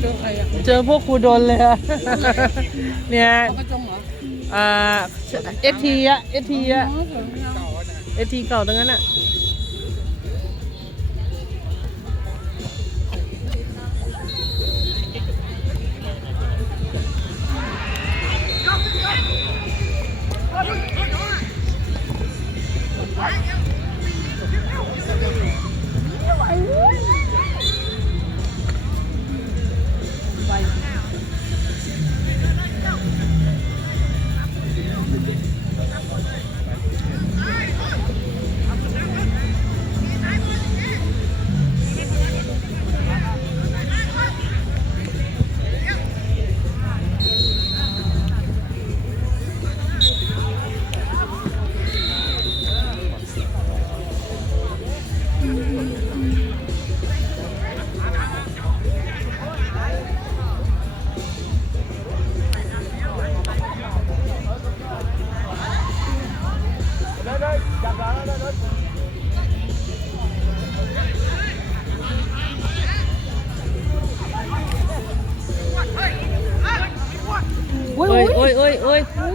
เจอใครอะเจอพวกครูโดนเลยอะเนี่ยเขากระจงเหรออ่าเอทีอะเอทีอะอ๋อสวยงามเอทีเก่าตรงนั้นอะ ยโอ้ยโอ้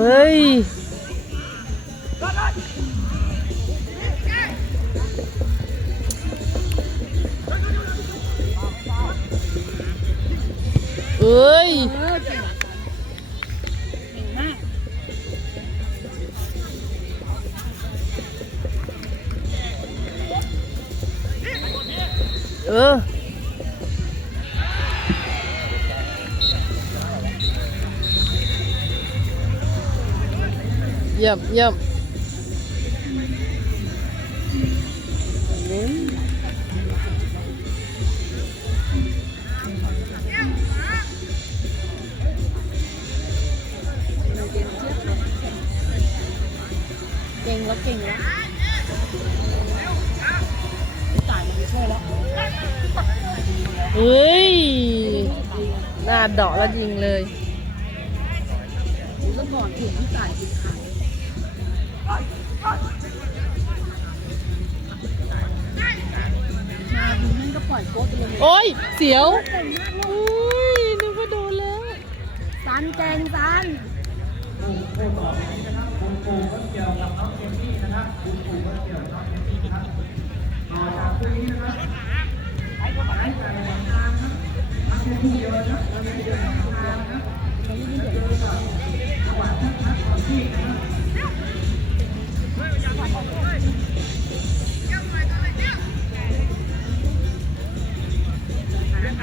เอ้ย เยี่ยมเยี่ยมเก่งแอ้ยเสียวเก่งมากลูอุ้ยนึกว่าโดนแล้วกซันแจงซัน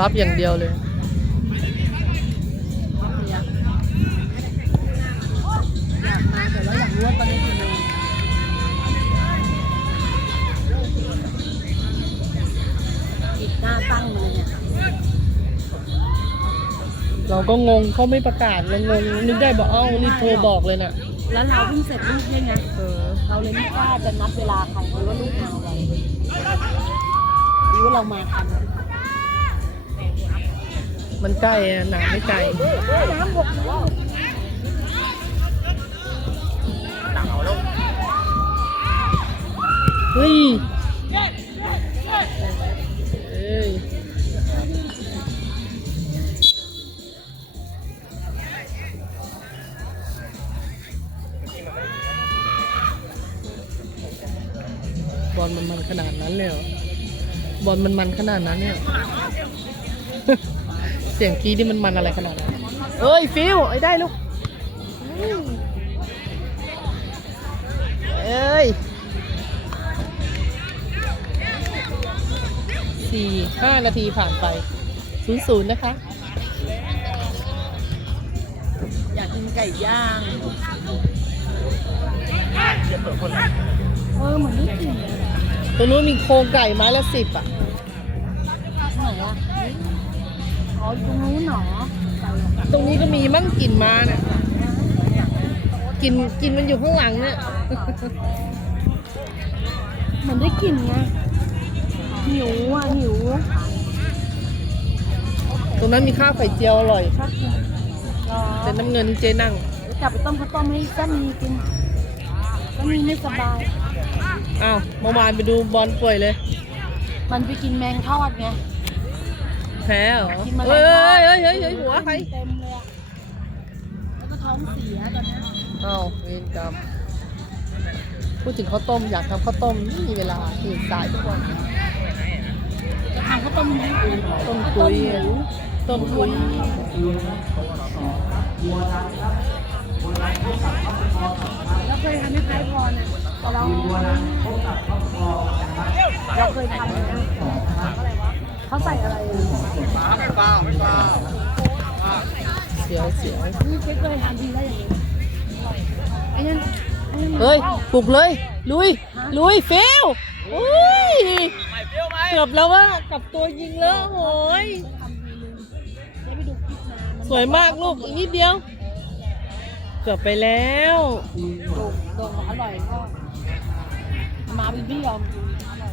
รับอย่างเดียวเลยอยากมาแต่ว่าอยากรู้ว่าตอนนี้กี่โมงปิดหน้าตั้งเลย เราก็งงเขาไม่ประกาศเรางงนึกได้บอกเอ้ารีบโทรบอกเลยน่ะ แล้วเราเพิ่งเสร็จลูกด้วยไงเออเราเลยไม่กล้าจะนับเวลาใครหรือว่าลูกมาไวหรือว่าเรามาทัน มันใกล้หนาไม่ไกลน้ำบกแล้วเฮ้ยเอ้ยบอลมันมันขนาดนั้นเลยเหรอบอลมันมันขนาดนั้นเนี่ย เสียงกรีดนี่มันมันอะไรขนาดนั้นเอ้ยฟิวไอ้ได้ลูกอืมเอ้ยสี่ห้านาทีผ่านไปศูนย์ศูนย์นะคะ อยากกินไก่ย่างเออเหมือนไม่กินเลยตรงนู้นมีโครงไก่ไม้ละสิบอะ อ๋อตรงนู้นหนอตรงนี้ก็มีมั่งกลิ่นมาเนี่ยกลินกลินมันอยู่ข้างหลังเนี่ยเหมือนได้กลิ่นไงหิวอะหิวตรงนั้นมีข้าวไข่เจียวอร่อยชอบกินรอแต่น้ำเงินเจ๊นั่งกลับไปต้มข้าวต้มให้ก็มีกินก็มีไม่สบายอ้าวเมื่อวานไปดูบอลป่วยเลย มันไปกินแมงทอดไง แพ้เหรอกินแมลเฮ้งยทอดเฮ้ยเฮ้ยเฮ้ยหัวใครเต็มเลยอะแล้วก็ท้องเสียตอนเนี้ยอ้าวเวรกรรมพูดถึงข้าวต้มอยากทำข้าวต้มไม่มีเวลาตื่นสายทุกวันจะทำข้าวต้มต้มข้าวกุต้มยหมูต้มกุยแล้วเคยทำให้คล้ายพรอะแต่เราเราเคยทำนะ เขาใส่อะไรอะเสียวเสียวนี่เจ๊เคยทำทีได้อย่างนี้ไอ้นั่นไอ้นั่นเฮ้ยปลุกเลย ลุย ลุยฟิวอุ้ยเกือบแล้วว่ากลับตัวยิงแล้วโอ้ยทำทีนึงเจ๊ไปดูคลิปมามันสวยมากลูกอีกนิดเดียว เกือบไปแล้วโด่งโด่งอร่อยก็มาเป็นพี่ยอมอร่อย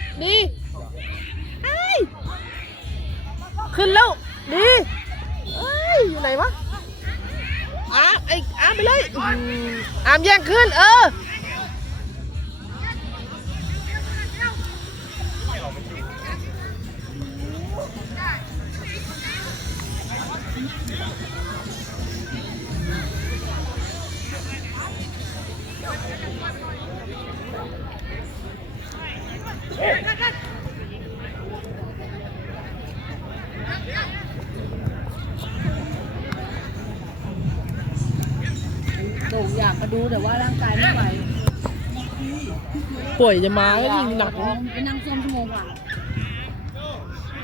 ดีไอ้ขึ้นแล้ว ดีเอ้ยอยู่ไหนวะอามไออามไปเลยอามแย่งขึ้น เออ ป่วยจะมาก็ยิงหนักอ๋อไปนั่งซ่อมชั่วโมงกว่า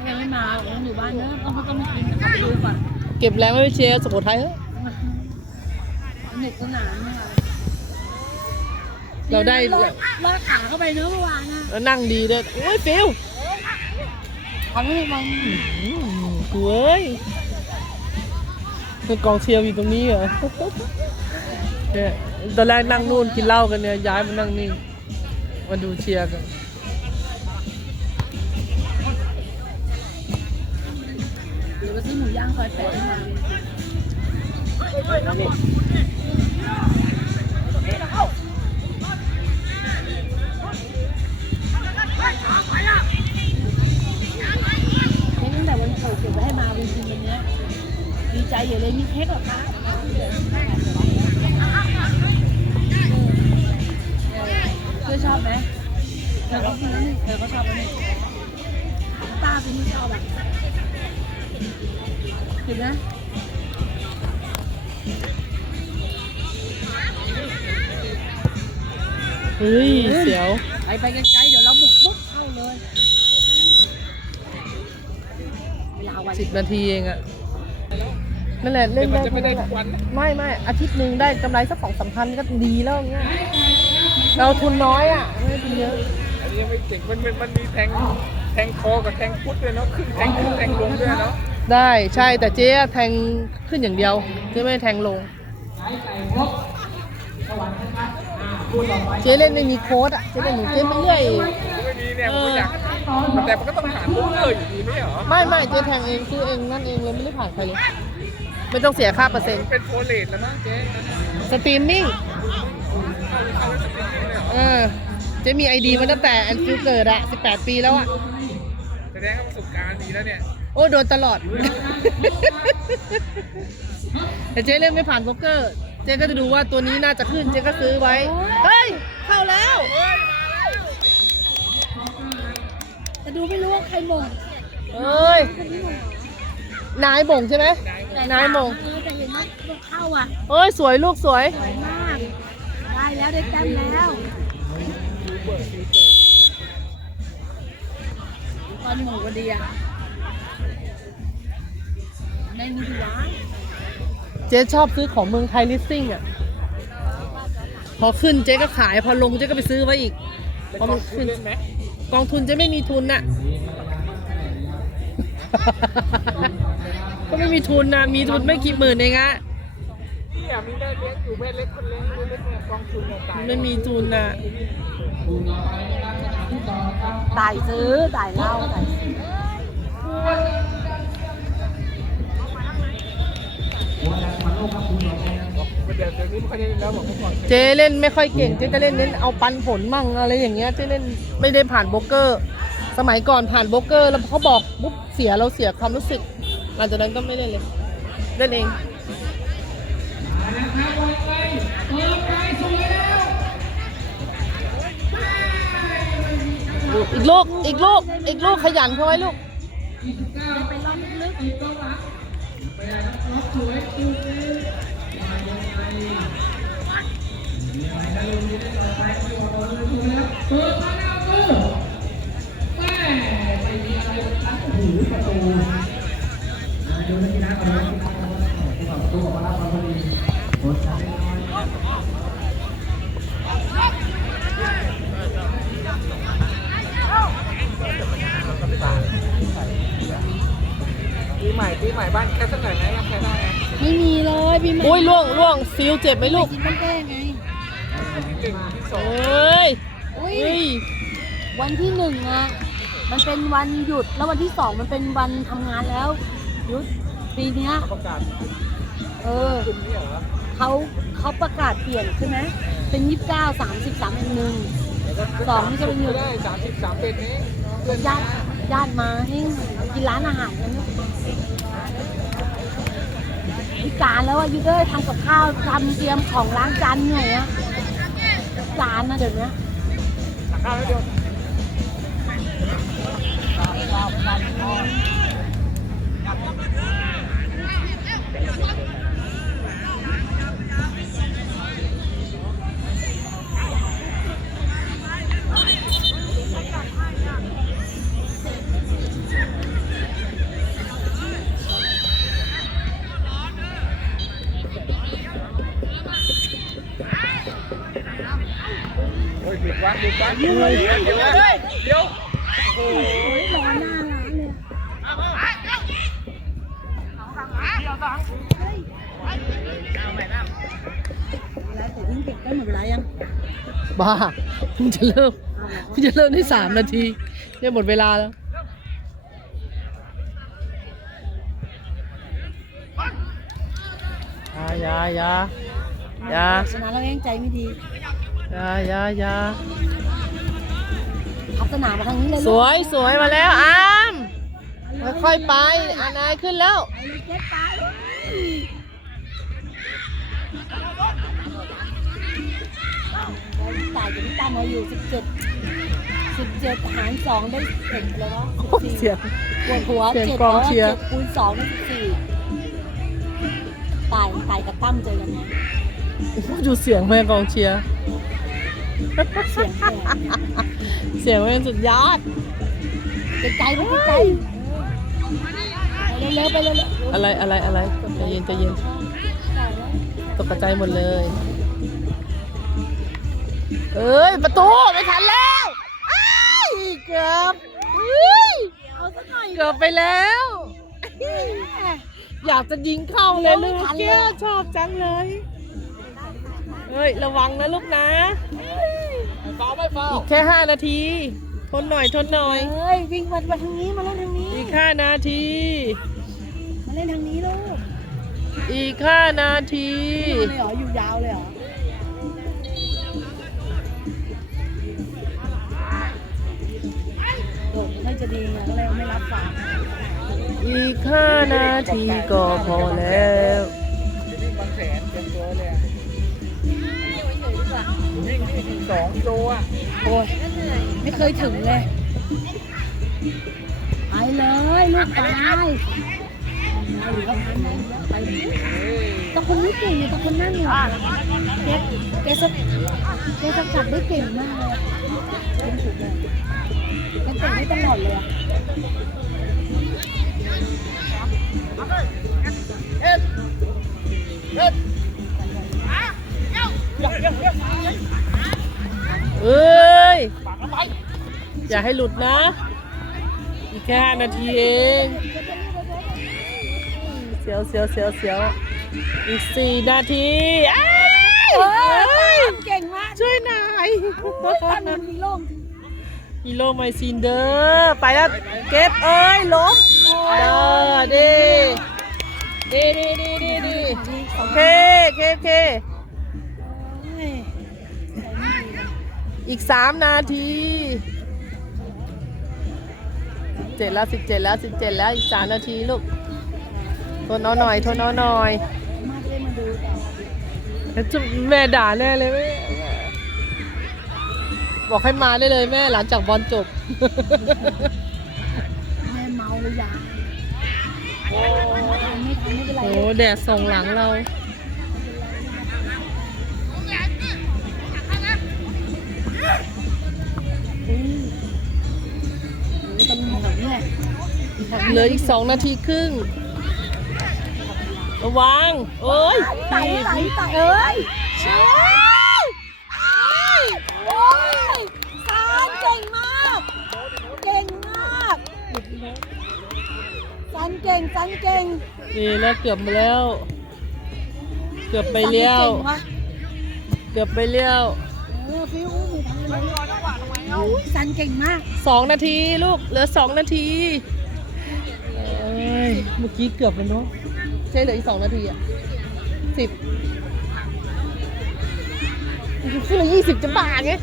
ยังไม่มาต้องอยู่บ้านเนอะต้องต้องกินนะครับไปดูก่อนเก็บแรงไว้ไปเชียร์สุโขทัยเถอะเน็ตสนามเนี่ยเราได้ลอดลอดขาเข้าไปเนอะเมื่อวานนะแล้วนั่งดีด้วยโอ้ยฟิวทำให้มันอืมสวยคือกองเชียร์อยู่ตรงนี้เหรอเนี่ยตอนแรกนั่งนู่นกินเหล้ากันเนี่ยย้ายมานั่งนี่ มาดูเชียร์กันเดี๋ยวไปซื้อหมูย่างซอยแปดให้มาเค้กตั้งแต่วันเกิดเก็บไว้ให้มาวันจริงวันนี้ดีใจอย่าเลยมีเค้กเหรอคะ เธอก็กินแล้วนี่เธอก็ชอบแล้วนี่ตาเป็นที่ชอบอะเห็นไหมเฮ้ยเสียวไปไปไกลๆเดี๋ยวเราบุกปุ๊บเข้าเลย เวลาไวสิบนาทีเองอะนั่นแหละเล่นได้มันจะไม่ได้เท่าทุกวันนะไม่ไม่อาทิตย์หนึ่งได้กำไรสักสองสามพันก็ดีแล้วเงี้ยเราทุนน้อยอะไม่ได้ทุนเยอะอันนี้ ยังไม่เจ๋งมันมันมันมีแทงแทงคอกับแทงพุทธด้วยเนาะขึ้นแทงขึ้นแทงลงด้วยเนาะได้ใช่แต่เจ๊แทงขึ้นอย่างเดียวเจ๊ไม่ได้แทงลงเจ๊เล่นไม่มีโค้ดอะเจ๊เล่นหนูเจ๊ไปเรื่อยไม่ดีเนี่ยผมก็อยากแต่มันก็ต้องหาลูกเลยอยู่ดีไม่ใช่เหรอไม่ไม่เจ๊แทงเองซื้อเองนั่นเองเลยไม่ได้ผ่านใครเลยไม่ต้องเสียค่าเปอร์เซ็นต์เป็นโฟเลตแล้วมั้งเจ๊สตรีมมิ่งเข้าเข้าแล้วสติ๊กเกอร์เลยเหรอเออเจ๊มีไอดีมาตั้งแต่แอนฟิลเกิดอะ18 ปีแล้วอะแสดงว่าประสบการณ์ดีแล้วเนี่ยโอ้โดนตลอด แต่เจ๊เล่นไม่ผ่านโป๊กเกอร์ เจ๊ก็จะดูว่าตัวนี้น่าจะขึ้น เจ๊ก็ซื้อไว้ เฮ้ย เข้าแล้ว แต่ดูไม่รู้ว่าใครหมดเอ้ย นายบ่งใช่ไหม นายบ่งเออแต่เห็นว่าต้องเข้าอะเอ้ย สวยลูกสวย สวยมาก ได้แล้วได้แต้มแล้ว ตอนหมูก็ดีอะในมือถือร้านเจ๊ชอบซื้อของเมืองไทยลิสซิ่งอะ พอขึ้นเจ๊ก็ขาย พอลงเจ๊ก็ไปซื้อไว้อีกแล้วเพราะก็มันขึ้ขึ้นนเล่นไหมกองทุนเจ๊ไม่มีทุนน่ะ ก็ไม่มีทุนนะมีทุนไม่กี่หมื่นเองอะพี่อะมีแม่เลี้ยงอยู่แม่เล็กคนเลี้ยงแม่เล็กเนี่ยกองทุนเนี่ยตายไม่มีทุนน่ะ ตายซื้อตายเหล้าตายซื้อเดี๋ยวเดี๋ยวนี้ไต้เล่นแล้วบอกเมื่อเจ๊เล่นไม่ค่อยเก่งเจ๊จะเล่นเน้นเอาปันผลมั่งอะไรอย่างเงี้ยเจ๊เล่นไม่ได้ผ่านโบรกเกอร์ สมัยก่อนผ่านโบรกเกอร์แล้วเขาบอกปุ๊บเสียเราเสียความรู้สึกหลังจากนั้นก็ไม่เล่นเลยเล่นเอง อีกลูก อีกลูก อีกลูกขยันเข้าไว้ลูกไปรอบลึกปี ใหม่ปีใหม่บ้านแค่สักหน่อยไหมแค่ได้ไหมๆไม่มีเลยพี่ใหม่อุ้ยล่วงล่วงซิลเจ็บไหมลูกกินมันแก้ไงที่หนึ่งที่สองเอ้ยอุ้ย เฮ้ยวันที่หนึ่งอะมันเป็นวันหยุด แล้ววันที่สองมันเป็นวันทำงานแล้ว หยุดปีเนี้ย ประกาศเออ คุณนี่เหรอเขาเขาประกาศเปลี่ยนใช่ไหมเป็นยี่สิบเก้าสามสิบสามหนึ่ง สองนี่จะเป็นหยุดได้สามสิบสามเป็นนี้ญาติญาติมาให้กินร้านอาหารกัน อีสานแล้วอะยูเดอร์ทำกับข้าวทำเตรียมของล้างจานเหนื่อยอะจานนะเดี๋ยวนี้ข้าวแล้วเดียวโบ้าเพิ่งจะเริ่มเพิ่งจะเริ่มได้สามนาทีเนี่ยหมดเวลาแล้วยายายายาชนะแล้วเองใจไม่ดียายายา พับสนามมาทางนี้เลยสวยสวยมาแล้วอามค่อยๆไปอานายขึ้นแล้วไอ้ลูกเล็กตายจ่ายจากพี่ตั้มมาอยู่สิบเจ็ดสิบเจ็ดหารสองได้เจ็ดเลยวะสิบสี่เสียง ปวดหัวเสียงเจ็ดกองเชียร์จ็ดคูณสองได้สิบสี่ตายตายกับตั้มเจอกันไงดูเสียงแม่กองเชียร์ เสียงแหบเสียงแม่งสุดยอดไกลๆไปไกลๆเอเร็วๆไปเร็วๆอะไรอะไรอะไรใจเย็นใจเย็นตกกระจายหมดเลย เอ้ย ประตูไม่ทันแล้วอ้ายเกือบเฮ้ยเอาสักหน่อยเกือบไปแล้ว อยากจะยิงเข้าเลยลูกแก้วชอบจังเลย เฮ้ย ระวังนะลูกนะ เปล่าไม่เปล่าอีกแค่ห้านาที ทนหน่อยทนหน่อยเฮ้ยวิ่งมามาทางนี้มาเล่นทางนี้ อีกห้านาที มาเล่นทางนี้ลูกอีกห้านาทีเลยเหรออยู่ยาวเลยเหรอโอ้ไม่จะดีไงก็เลยไม่รับฝากอีกห้านาทีก็พอแล้วจะวิ่งบางแสนเต็มตัวเลยอะ วิ่งที่สิบสองกิโลอะโอ้ยไม่เคยถึงเลยไปเลยลูกไปไปหรือว่าพันได้ไปแตะคนนี้เก่งเนี่ยแตะคนนั่นเนี่ยแกแกสกแกสกัดได้เก่งมากเลยเก่งสุดเลยเก่งได้ตลอดเลยอะ อย่าให้หลุดนะ อีกแค่ห้านาทีเอง เสียวเสียวเสียวเสียวอีกสี่นาทีอ้ายเอ้ยเก่งมากช่วยหน่อยท่านมันมีโล่งฮีโร่ไมซินเดอร์ไปแล้วเก็บเอ้ยล้มเออดีดีดีดีดีดีโอเคโอเคโอเคอีกสามนาที เจ็ดแล้วสิบเจ็ดแล้วสิบเจ็ดแล้วอีกสามนาทีลูกทนเอาหน่อยทนเอาหน่อยมากเลยมาดูต่อแล้วจะแม่ด่าแน่เลยแม่บอกให้มาได้เลยแม่หลังจากบอลจบ แม่เมาเลยอย่าไม่ทันไม่ทันไม่เป็นไรโอ้แดดส่งหลังเรา เหลืออีกสองนาทีครึ่ง ระวัง โอ้ยไต่ไต่ไต่เอ้ยเชี่ยโอ้ยสารเก่งมาก เก่งมากสันเก่งสันเก่งนี่แล้วเกือบมาแล้ว เกือบไปเลี้ยวสันก่งวะเกือบไปเลี้ยวเออฟิวอู้หูทำอะไรอุ้ยสันเก่งมากสองนาทีลูก เหลือสองนาทีเอ้ ยเมื่อกี้เกือบแล้วเนาะใช่เหลืออีกสองนาทีอะสิบเครื่องละยี่สิบจะบาทไง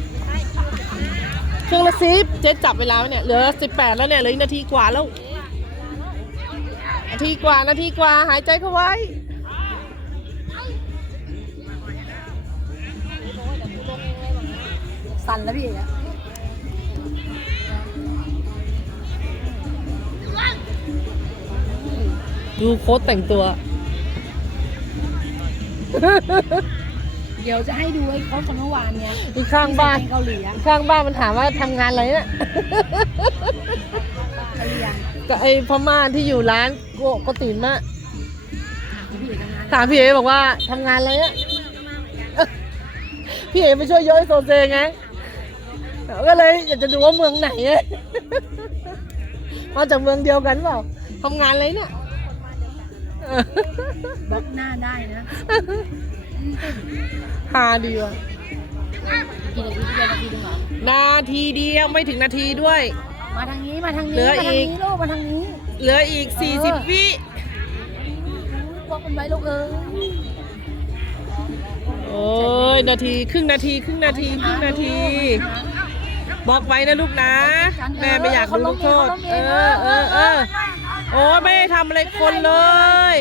เครื่องละสิบเจ๊จับเวลาไว้เนี่ยเหลือสิบแปดแล้วเนี่ยเหลืออีกนาทีกว่าแล้วนาทีกว่านาทีกว่าหายใจเข้าไว้สันแล้วพี่เอ ดูโค้ดแต่งตัว เดี๋ยวจะให้ดูไอ้เขาคนเมื่อวานเนี้ยที่ข้างบ้าน ที่เกาหลีอะข้างบ้านมันถามว่าทำงานอะไรเนี่ย เกาหลีอะก็ไอ้พม่าที่อยู่ร้านโกโกตินมะพี่เอกทำงานถามพี่เอบอกว่าทำงานอะไรเนี่ยพี่เอไปช่วยย้อยโซเซไงก็เลยอยากจะดูว่าเมืองไหนอะมาจากเมืองเดียวกันเปล่าทำงานอะไรเนี่ย บล็อกหน้าได้นะฮาดีว่ะกี่นาทีกี่นาทีดึงเหรอนาทีเดียวไม่ถึงนาทีด้วย มาทางนี้มาทางนี้เหลือมาทางอีก นี้ลูกมาทางนี้ เหลืออีก40 วิบล็อกมันไว้ลูกเอ้ยโอ้ยนาทีครึ่งนาทีครึ่งนาทีครึ่งนาทีบอกไว้นะลูกนะ แม่ไม่อยากดูลูกโทษ เออเออเออ โอ้ยไม่ได้ทำอะไรคนเลย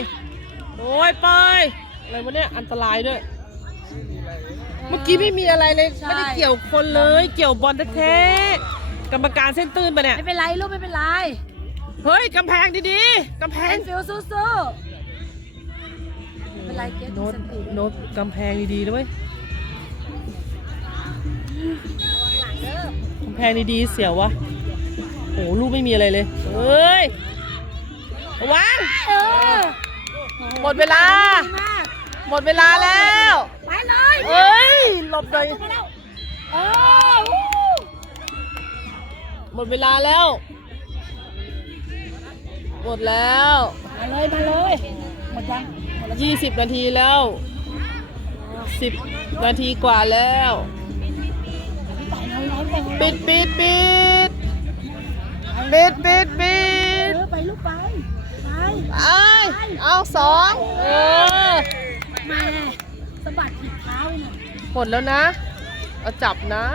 โอ้ยปอยอะไรวะเนี่ยอันตรายด้วย เมื่อกี้ไม่มีอะไรเลยไม่ได้เกี่ยวคนเลย เกี่ยวบอลแท้ๆกรรมการเส้นตื้นปะเนี่ย ไม่เป็นไรลูกไม่เป็นไรเฮ้ยกำแพงดีๆกำแพแอนงฟิลสู้ๆไม่เป็นไรเกตโน้ตสติโน้ตกำแพงดีๆนะเว้ยกำแพงดีๆเสียววะโอ้ลูกไม่มีอะไรเลยเฮ้ย ระวังเออหมดเวลา ดีมากหมดเวลาแล้ว ไปเลยเอ้ยหลบหน่อยไปแล้วเออวู้หมดเวลาแล้ว หมดแล้ว มาเลยมาเลยหมดยังหมดแล้ว20 นาทีแล้ว 10 นาทีกว่าแล้ว พี่ต่ายน้อยน้อยไปปิดปิดปิดปิดปิดปิด ไอยเอาสองเออมาสะบัดผิดเท้าหน่อยหมดแล้วนะ เอาจับนะ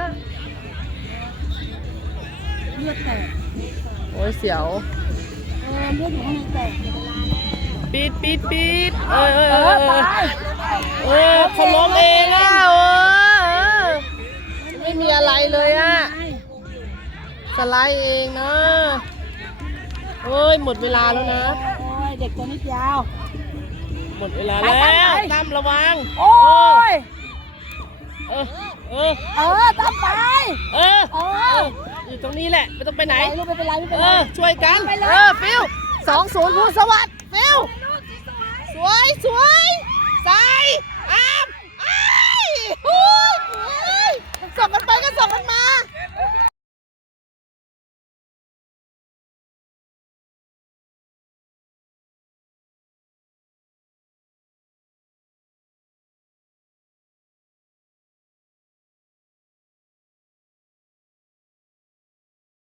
เลือดแตกโอ้ยเสียวเออเลือดอยู่ข้างในแตกเวลาแล้วปิดปิดปิดเออเออเออเออเขาล้มเองอะเออไม่มีอะไรเลยอะสไลด์เองนะเอ้ยหมดเวลาแล้วนะ กตัวนิดยาว หมดเวลาแล้ว ไปตั้มระวัง โอ้ย เออ เออ เออตั้มไป เออ เออ อยู่ตรงนี้แหละ ไม่ต้องไปไหนไม่ไม่เป็นไร เออ ช่วยกัน เออ ฟิวสองศูนย์ภูสวัสดิ์ฟิวสวยสวยใส่อ้ามไอ้ส่งกันไปก็ส่งกันมา